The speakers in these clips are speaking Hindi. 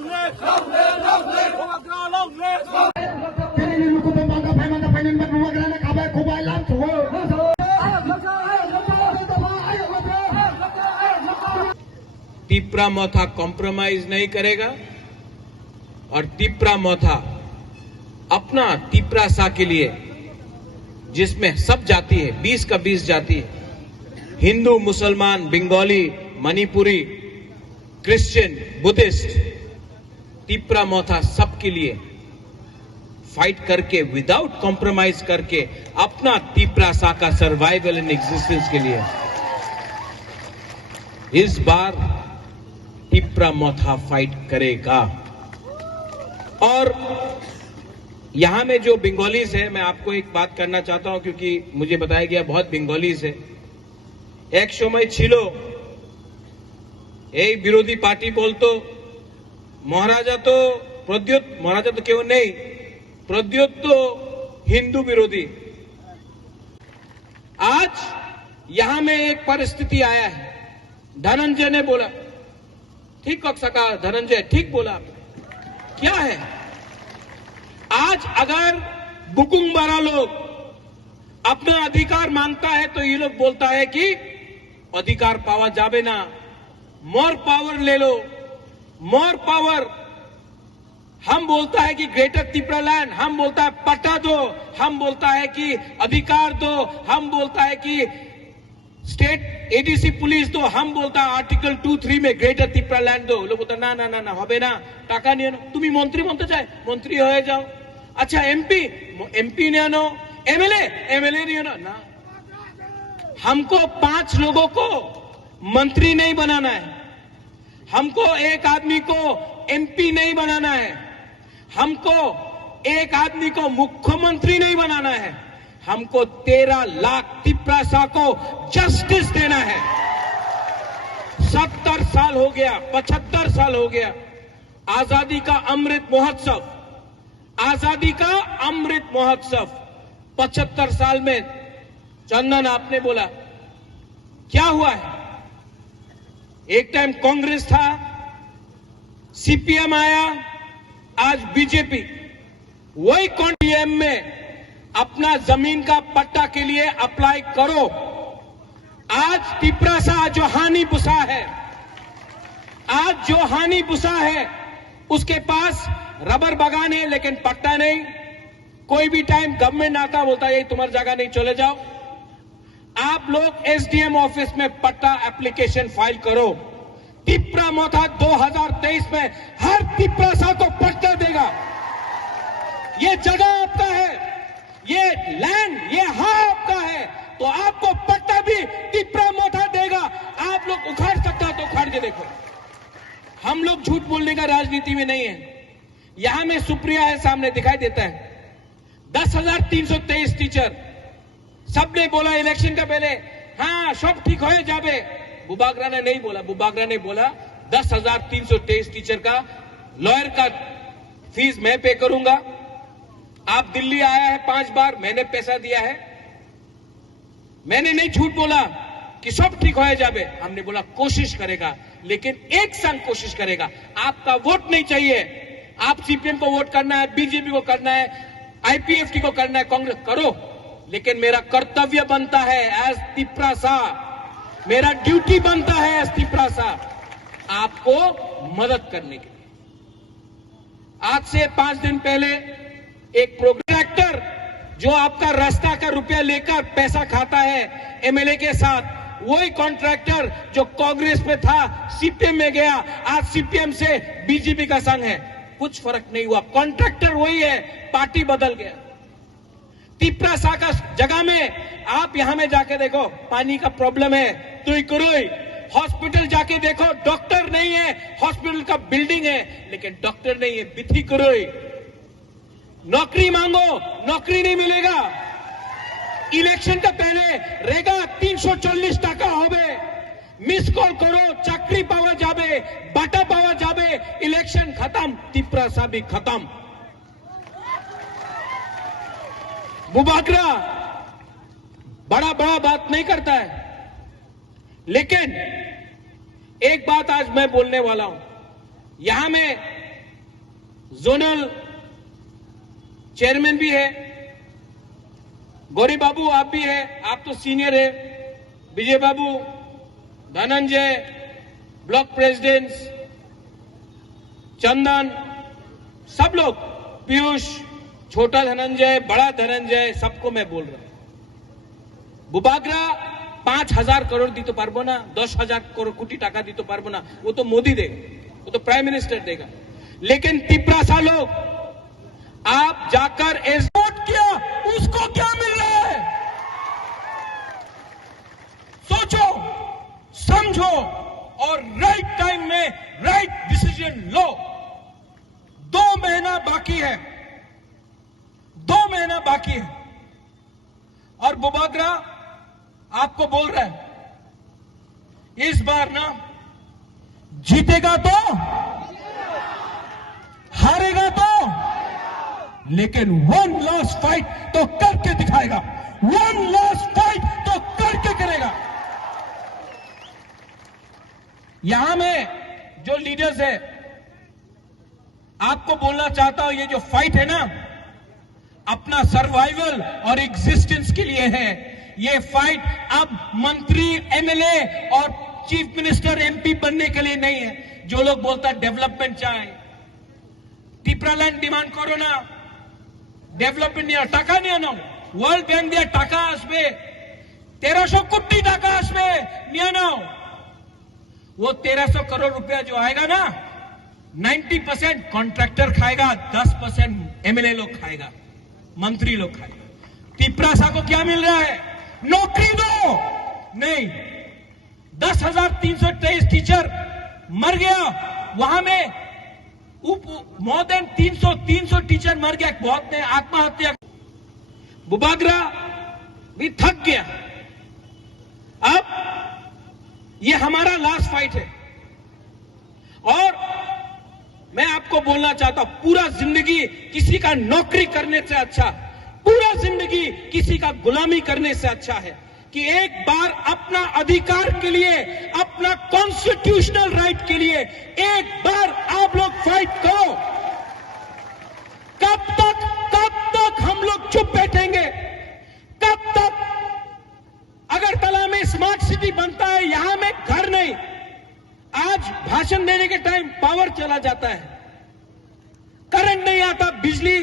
long live! Long live! Long live! Bubagra, long live! Tipra Motha compromise नहीं करेगा और तिपरा मोथा अपना तिपरा सा के लिए, जिसमें सब जाति है, 20 का 20 जाति है, हिंदू, मुसलमान, बंगाली, मणिपुरी, क्रिश्चियन, बुद्धिस्ट, तिपरा मोथा सबके लिए फाइट करके, विदाउट कॉम्प्रोमाइज करके, अपना तिपरा सा का सर्वाइवल इन एग्जिस्टेंस के लिए इस बार तिपरा मोथा फाइट करेगा। और यहां में जो बंगालीज है, मैं आपको एक बात करना चाहता हूं, क्योंकि मुझे बताया गया बहुत बंगालीज है। एक समय छिलो এই বিরোধী পার্টি বলতো মহারাজা তো প্রদ্যোত, মহারাজা তো কেউ নেই, প্রদ্যোত তো हिंदू विरोधी। आज यहां में एक परिस्थिति आया है, धनंजय ने बोला, ठीक कह सका धनंजय, ठीक बोला आपने। क्या है, आज अगर बुकुंग वाला लोग अपना अधिकार मांगता है तो ये लोग बोलता है कि अधिकार पावा जावे ना, मोर पावर ले लो, मोर पावर। हम बोलता है कि ग्रेटर त्रिपुरा लैंड, हम बोलता है पट्टा दो, हम बोलता है कि अधिकार दो, हम बोलता है कि स्टेट एडीसी पुलिस दो, हम बोलता है आर्टिकल 2-3 में ग्रेटर त्रिपुरा लैंड दो। लोग बोलता ना ना ना ना होबे ना, टाका नहीं, तुम्हें मंत्री बनते चाहे मंत्री हो जाओ। अच्छा एमपी, एमपी नहीं आनो, एमएलए, एमएलए नहीं आनो ना। हमको 5 लोगों को मंत्री नहीं बनाना है, हमको एक आदमी को एमपी नहीं बनाना है, हमको एक आदमी को मुख्यमंत्री नहीं बनाना है, हमको 13 लाख तिपरासा को जस्टिस देना है। 70 साल हो गया, 75 साल हो गया आजादी का अमृत महोत्सव, आजादी का अमृत महोत्सव। 75 साल में चंदन आपने बोला क्या हुआ है? एक टाइम कांग्रेस था, सीपीएम आया, आज बीजेपी। वही कॉन्टीएम में अपना जमीन का पट्टा के लिए अप्लाई करो। आज तिपरासा जो हानि बुसा है, आज जो हानि बुसा है, उसके पास रबर बागान है लेकिन पट्टा नहीं। कोई भी टाइम गवर्नमेंट आता बोलता है ये तुम्हारी जगह नहीं, चले जाओ। आप लोग एसडीएम ऑफिस में पट्टा एप्लीकेशन फाइल करो। तिपरा मोथा 2023 में हर तिपरासा को पट्टा देगा। ये जगह आपका है, ये लैंड, ये हाँ आपका है, तो आपको पट्टा भी तिपरा मोथा देगा। आप लोग उखाड़ सकता है तो उखाड़ के देखो। हम लोग झूठ बोलने का राजनीति में नहीं है। यहां में सुप्रिया है, सामने दिखाई देता है, 10,323 टीचर। सबने बोला इलेक्शन का पहले हाँ सब ठीक हो जावे। बुबागरा ने नहीं बोला, बुबागरा ने बोला 10,323 टीचर का लॉयर का फीस मैं पे करूंगा। आप दिल्ली आया है 5 बार, मैंने पैसा दिया है। मैंने नहीं झूठ बोला कि सब ठीक हो जावे। हमने बोला कोशिश करेगा, लेकिन एक संग कोशिश करेगा। आपका वोट नहीं चाहिए। आप सीपीएम को वोट करना है, बीजेपी को करना है, आईपीएफटी को करना है, कांग्रेस करो, लेकिन मेरा कर्तव्य बनता है एज तिपरासा, मेरा ड्यूटी बनता है एज तिपरासा आपको मदद करने के लिए। आज से 5 दिन पहले एक कॉन्ट्रैक्टर जो आपका रास्ता का रुपया लेकर पैसा खाता है एमएलए के साथ, वही कॉन्ट्रैक्टर जो कांग्रेस में था सीपीएम में गया, आज सीपीएम से बीजेपी का संग है। कुछ फर्क नहीं हुआ, कॉन्ट्रैक्टर वही है, पार्टी बदल गया। तिपरासा का जगह में आप यहां में जाके देखो, पानी का प्रॉब्लम है, तुईकुरुई हॉस्पिटल जाके देखो, डॉक्टर नहीं है, हॉस्पिटल का बिल्डिंग है लेकिन डॉक्टर नहीं है, बिथिकुरुई। नौकरी मांगो, नौकरी नहीं मिलेगा। इलेक्शन का पहले रेगा 340 टाका होबे, मिस कॉल करो, चाकरी पावा जाबे, बाटा पावा जाबे, इलेक्शन खत्म, तिपरासा भी खत्म। बुबागरा बड़ा बड़ा बात नहीं करता है, लेकिन एक बात आज मैं बोलने वाला हूं। यहां में जोनल चेयरमैन भी है, गौरी बाबू आप भी है, आप तो सीनियर है, विजय बाबू, धनंजय, ब्लॉक प्रेसिडेंट्स, चंदन, सब लोग, पीयूष, छोटा धनंजय, बड़ा धनंजय, सबको मैं बोल रहा हूं, बुबागरा 5,000 करोड़ दी तो पारबो ना, 10,000 कोटी टाका दी तो पारबो ना, वो तो मोदी देगा, वो तो प्राइम मिनिस्टर देगा। लेकिन तिपरासा लोग, आप जाकर वोट किया, उसको क्या मिल रहा है? सोचो, समझो और राइट टाइम में राइट डिसीजन लो। 2 महीना बाकी है, 2 महीना बाकी है, और बुबागरा आपको बोल रहा है इस बार ना जीतेगा तो, हारेगा तो, लेकिन 1 लास्ट फाइट तो करके दिखाएगा, 1 लास्ट फाइट तो करके करेगा। यहां में जो लीडर्स है, आपको बोलना चाहता हूं, ये जो फाइट है ना, अपना सर्वाइवल और एग्जिस्टेंस के लिए है। ये फाइट अब मंत्री, एमएलए और चीफ मिनिस्टर, एमपी बनने के लिए नहीं है। जो लोग बोलता डेवलपमेंट चाहे, टिप्रालैंड डिमांड करो ना, डेवलपमेंट नहीं, टाका नहीं आना, वर्ल्ड बैंक दिया टाका आसबे, 1300 कोटी टाका आसबे नहीं आना, वो 1300 करोड़ रुपया जो आएगा ना, 90% कॉन्ट्रैक्टर खाएगा, 10% एमएलए लोग खाएगा, मंत्री लोग खाएगा। तिपरासा को क्या मिल रहा है? नौकरी दो, नहीं। 10,323 टीचर मर गया, वहां में मोर देन 300 टीचर मर गया, बहुत ने आत्महत्या। बुबागरा भी थक गया। अब ये हमारा लास्ट फाइट है, और मैं आपको बोलना चाहता हूं, पूरा जिंदगी किसी का नौकरी करने से अच्छा, पूरा जिंदगी किसी का गुलामी करने से अच्छा है कि एक बार अपना अधिकार के लिए, अपना कॉन्स्टिट्यूशनल राइट के लिए एक बार आप लोग फाइट करो। कब तक हम लोग चुप बैठेंगे? कब तक? अगरतला में स्मार्ट सिटी बनता है, यहां में घर नहीं। आज भाषण देने के टाइम पावर चला जाता है, करंट नहीं आता, बिजली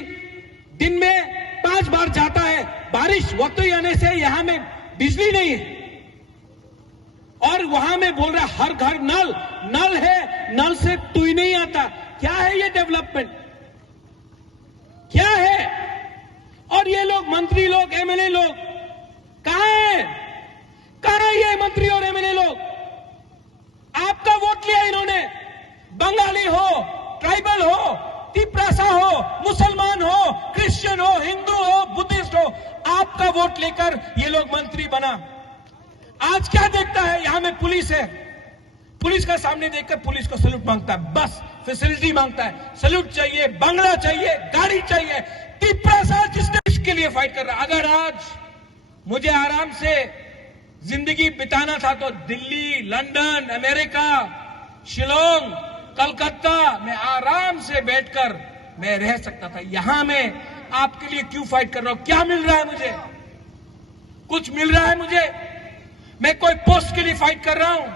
दिन में 5 बार जाता है, बारिश वक्त ही आने से यहां में बिजली नहीं है, और वहां में बोल रहा हर घर नल है, नल से तू ही नहीं आता। क्या है ये डेवलपमेंट? क्या है? और ये लोग, मंत्री लोग, एमएलए लोग कहां है? कहां है ये मंत्री और एमएलए लोग? आपका वोट लिया इन्होंने, बंगाली हो, ट्राइबल हो, तिपरासा हो, मुसलमान हो, क्रिश्चियन हो, हिंदू हो, बुद्धिस्ट हो, आपका वोट लेकर ये लोग मंत्री बना। आज क्या देखता है? यहां में पुलिस है, पुलिस का सामने देखकर पुलिस को सैल्यूट मांगता है, बस फैसिलिटी मांगता है, सैल्यूट चाहिए, बंगला चाहिए, गाड़ी चाहिए। तिपरासा जिस देश के लिए फाइट कर रहा है, अगर आज मुझे आराम से जिंदगी बिताना था तो दिल्ली, लंदन, अमेरिका, शिलोंग, कलकत्ता में आराम से बैठकर मैं रह सकता था। यहां मैं आपके लिए क्यों फाइट कर रहा हूं? क्या मिल रहा है मुझे? कुछ मिल रहा है मुझे? मैं कोई पोस्ट के लिए फाइट कर रहा हूं?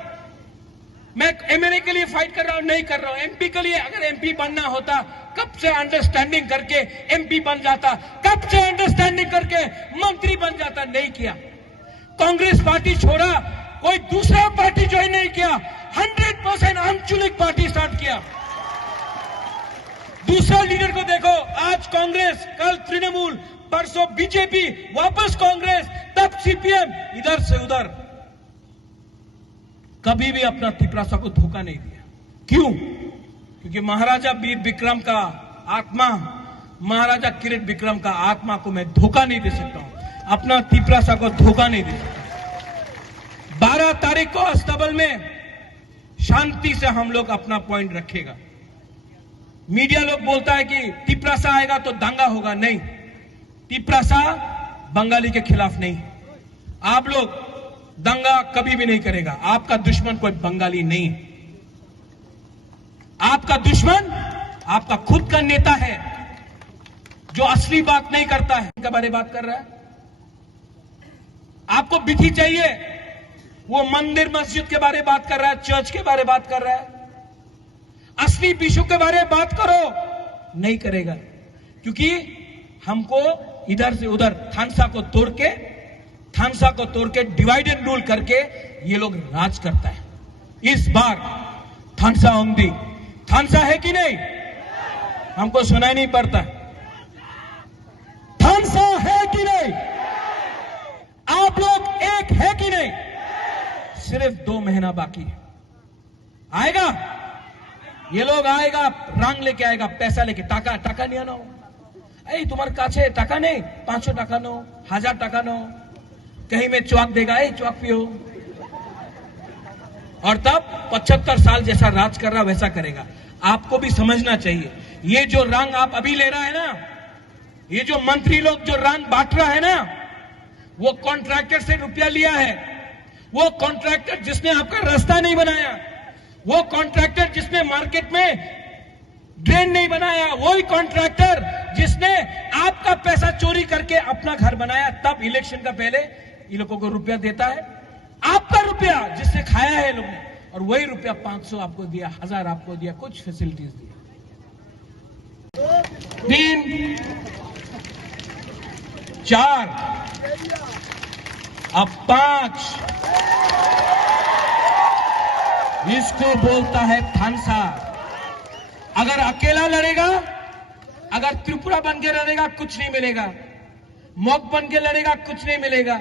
मैं एमएलए के लिए फाइट कर रहा हूं? नहीं कर रहा हूं। एमपी के लिए, अगर एमपी बनना होता कब से अंडरस्टैंडिंग करके एमपी बन जाता, कब से अंडरस्टैंडिंग करके मंत्री बन जाता। नहीं किया। कांग्रेस पार्टी छोड़ा, कोई दूसरा पार्टी ज्वाइन नहीं किया, 100% अनचुनिक पार्टी स्टार्ट किया। दूसरा लीडर को देखो, आज कांग्रेस, कल तृणमूल, परसों बीजेपी, वापस कांग्रेस, तब सीपीएम, इधर से उधर। कभी भी अपना तिपरासा को धोखा नहीं दिया। क्यों? क्योंकि महाराजा वीर विक्रम का आत्मा, महाराजा किरीट विक्रम का आत्मा को मैं धोखा नहीं दे सकता हूं, अपना तिपरासा को धोखा नहीं दे सकता। 12 तारीख को अस्तबल में शांति से हम लोग अपना पॉइंट रखेगा। मीडिया लोग बोलता है कि तिपरासा आएगा तो दंगा होगा। नहीं, तिपरासा बंगाली के खिलाफ नहीं। आप लोग दंगा कभी भी नहीं करेगा। आपका दुश्मन कोई बंगाली नहीं है। आपका दुश्मन आपका खुद का नेता है जो असली बात नहीं करता है, इनके बारे में बात कर रहा है। आपको बिथी चाहिए, वो मंदिर मस्जिद के बारे में बात कर रहा है, चर्च के बारे में बात कर रहा है। असली विषयों के बारे में बात करो, नहीं करेगा, क्योंकि हमको इधर से उधर थानसा को तोड़ के डिवाइड एंड रूल करके ये लोग राज करता है। इस बार थानसा ओंगदी, थानसा है कि नहीं, हमको सुनाई नहीं पड़ता। थानसा है कि नहीं, आप लोग एक है कि नहीं। सिर्फ 2 महीना बाकी है, आएगा ये लोग, आएगा रंग लेके आएगा, पैसा लेके, टाका नहीं आना। ऐ तुम्हारे काछे टाका नहीं, 500 टाका नो, 1000 टाका नो, कहीं में चौक देगा, चौक पियो, और तब 75 साल जैसा राज कर रहा वैसा करेगा। आपको भी समझना चाहिए, ये जो रंग आप अभी ले रहा है ना, ये जो मंत्री लोग जो रंग बांट रहा है ना, वो कॉन्ट्रैक्टर से रुपया लिया है। वो कॉन्ट्रैक्टर जिसने आपका रास्ता नहीं बनाया, वो कॉन्ट्रैक्टर जिसने मार्केट में ड्रेन नहीं बनाया, वही कॉन्ट्रैक्टर जिसने आपका पैसा चोरी करके अपना घर बनाया, तब इलेक्शन का पहले इन लोगों को रुपया देता है। आपका रुपया जिसने खाया है लोग ने, और वही रुपया 500 आपको दिया, 1000 आपको दिया, कुछ फैसिलिटीज दिया। 3, 4, अब 5, इसको बोलता है थानसा। अगर अकेला लड़ेगा, अगर त्रिपुरा बन के लड़ेगा, कुछ नहीं मिलेगा। मोक बन के लड़ेगा, कुछ नहीं मिलेगा।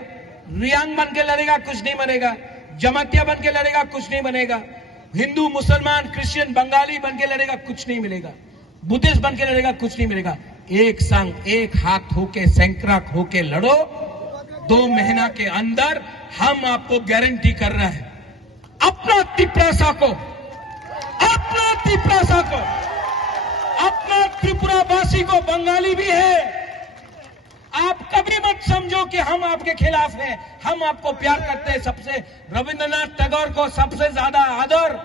रियांग बन के लड़ेगा, कुछ नहीं बनेगा। जमातिया बन के लड़ेगा, कुछ नहीं बनेगा। हिंदू, मुसलमान, क्रिश्चियन, बंगाली बन के लड़ेगा, कुछ नहीं मिलेगा। बुद्धिस्ट बन के लड़ेगा, कुछ नहीं मिलेगा। एक संग, एक हाथ होके, सैंकड़ा होके लड़ो। 2 महीना के अंदर हम आपको गारंटी कर रहे हैं, अपना त्रिपुरावासी को बंगाली भी है। आप कभी मत समझो कि हम आपके खिलाफ हैं, हम आपको प्यार करते हैं। सबसे रविंद्रनाथ टैगोर को सबसे ज्यादा आदर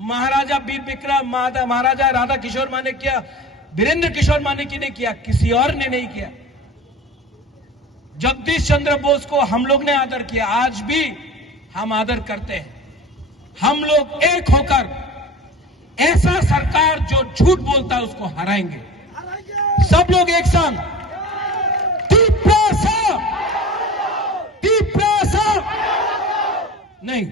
महाराजा वीर विक्रम, महाराजा राधा किशोर माने किया, वीरेंद्र किशोर मानेकी ने किया, किसी और ने नहीं किया। जगदीश चंद्र बोस को हम लोग ने आदर किया, आज भी हम आदर करते हैं। हम लोग एक होकर ऐसा सरकार जो झूठ बोलता है उसको हराएंगे। सब लोग एक संग, तीपरा सा नहीं।